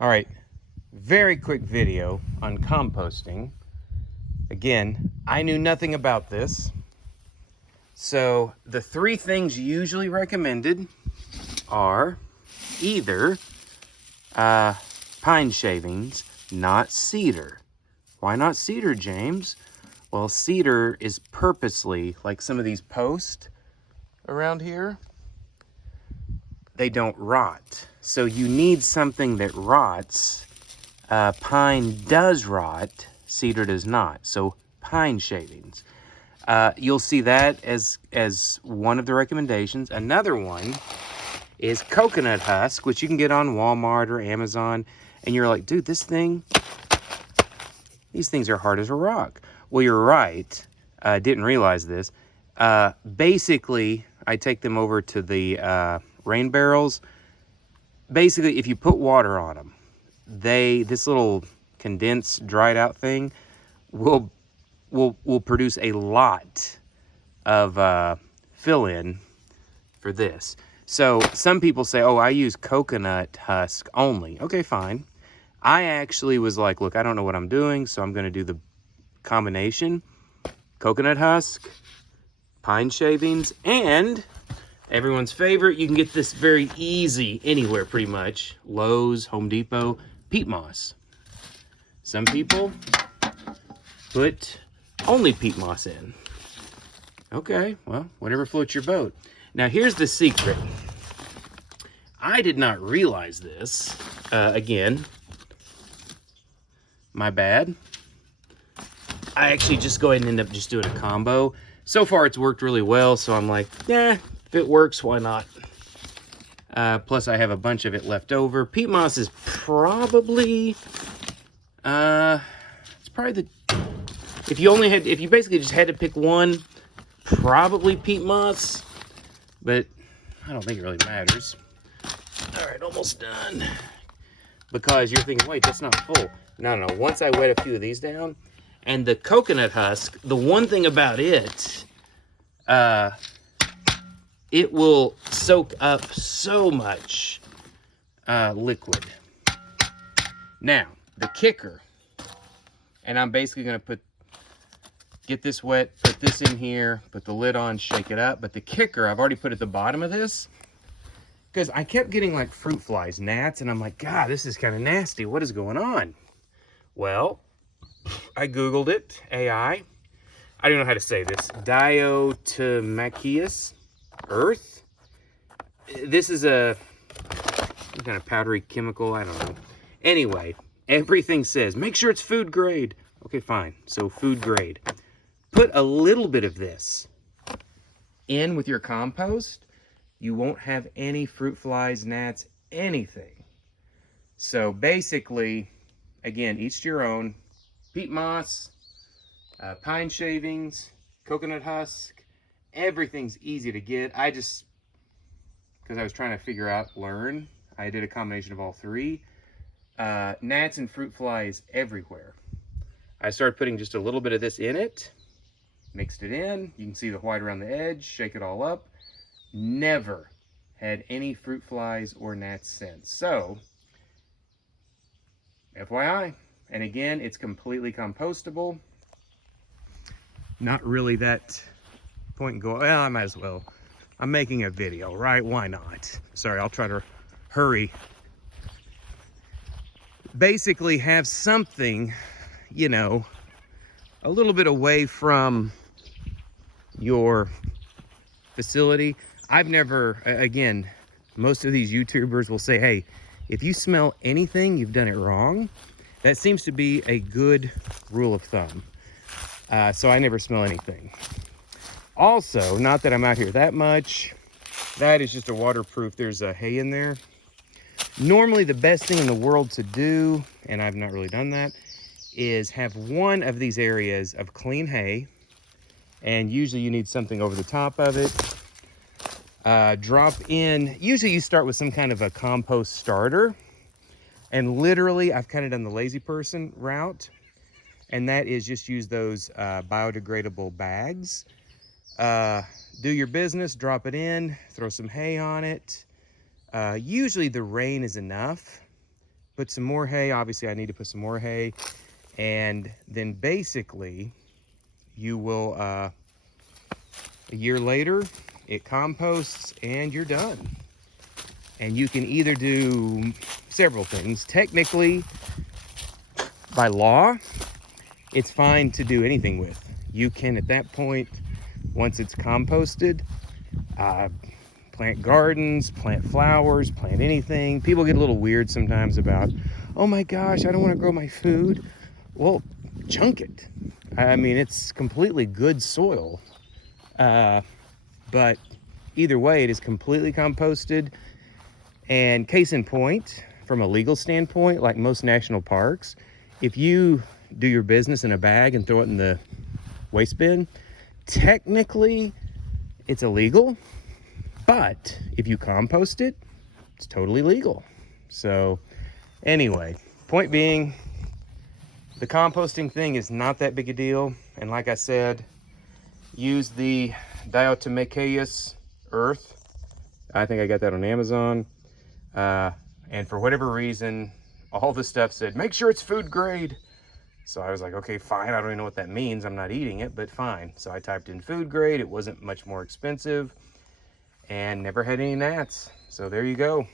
All right, very quick video on composting. Again, I knew nothing about this. So the three things usually recommended are either pine shavings, not cedar. Why not cedar, James? Well, cedar is purposely, like some of these posts around here, they don't rot. So you need something that rots. Pine does rot, cedar does not. So pine shavings. You'll see that as one of the recommendations. Another one is coconut husk, which you can get on Walmart or Amazon. And you're like, dude, these things are hard as a rock. Well, you're right. Didn't realize this. Basically, I take them over to the rain barrels. Basically, if you put water on them, this little condensed, dried out thing will produce a lot of fill-in for this. So some people say, oh, I use coconut husk only. Okay, fine. I actually was like, look, I don't know what I'm doing, so I'm going to do the combination. Coconut husk, pine shavings, and everyone's favorite, you can get this very easy anywhere pretty much. Lowe's, Home Depot, peat moss. Some people put only peat moss in. Okay, well, whatever floats your boat. Now here's the secret. I did not realize this. Again, my bad. I actually just go ahead and end up just doing a combo. So far it's worked really well, so I'm like, yeah, if it works, why not? Plus I have a bunch of it left over. Peat moss is probably, it's probably the, if you basically just had to pick one, probably peat moss, but I don't think it really matters. All right, almost done. Because you're thinking, wait, that's not full. No, once I wet a few of these down, and the coconut husk, the one thing about it, it will soak up so much liquid. Now, the kicker, and I'm basically gonna get this wet, put this in here, put the lid on, shake it up. But the kicker, I've already put at the bottom of this, because I kept getting like fruit flies, gnats, and I'm like, God, this is kind of nasty. What is going on? Well, I Googled it, AI. I don't know how to say this. Diatomaceous earth. This is some kind of powdery chemical, I don't know. Anyway, everything says, make sure it's food grade. Okay, fine, so food grade. Put a little bit of this in with your compost. You won't have any fruit flies, gnats, anything. So basically, again, each to your own. Peat moss, pine shavings, coconut husk, everything's easy to get. Because I was trying to learn, I did a combination of all three. Gnats and fruit flies everywhere. I started putting just a little bit of this in it, mixed it in. You can see the white around the edge, shake it all up. Never had any fruit flies or gnats since. So, FYI. And again, it's completely compostable. Not really that point and go, well, I might as well. I'm making a video, right? Why not? Sorry, I'll try to hurry. Basically have something, a little bit away from your facility. I've never, again, most of these YouTubers will say, hey, if you smell anything, you've done it wrong. That seems to be a good rule of thumb. So I never smell anything. Also, not that I'm out here that much, that is just a waterproof. There's a hay in there. Normally the best thing in the world to do, and I've not really done that, is have one of these areas of clean hay, and usually you need something over the top of it. Drop in, usually you start with some kind of a compost starter. And literally, I've kind of done the lazy person route, and that is just use those biodegradable bags. Do your business, drop it in, throw some hay on it. Usually the rain is enough put some more hay. Obviously, I need to put some more hay. And then basically, you will, a year later, it composts and you're done. And you can either do several things. Technically, by law, it's fine to do anything with. You can, at that point, once it's composted, plant gardens, plant flowers, plant anything. People get a little weird sometimes about, oh my gosh, I don't want to grow my food. Well, chunk it. I mean, it's completely good soil. But either way, it is completely composted. And case in point, from a legal standpoint, like most national parks, if you do your business in a bag and throw it in the waste bin, technically it's illegal. But if you compost it, it's totally legal. So anyway, point being, the composting thing is not that big a deal. And like I said, use the diatomaceous earth. I think I got that on Amazon. And for whatever reason, all the stuff said, make sure it's food grade. So I was like, okay, fine. I don't even know what that means. I'm not eating it, but fine. So I typed in food grade. It wasn't much more expensive and never had any gnats. So there you go.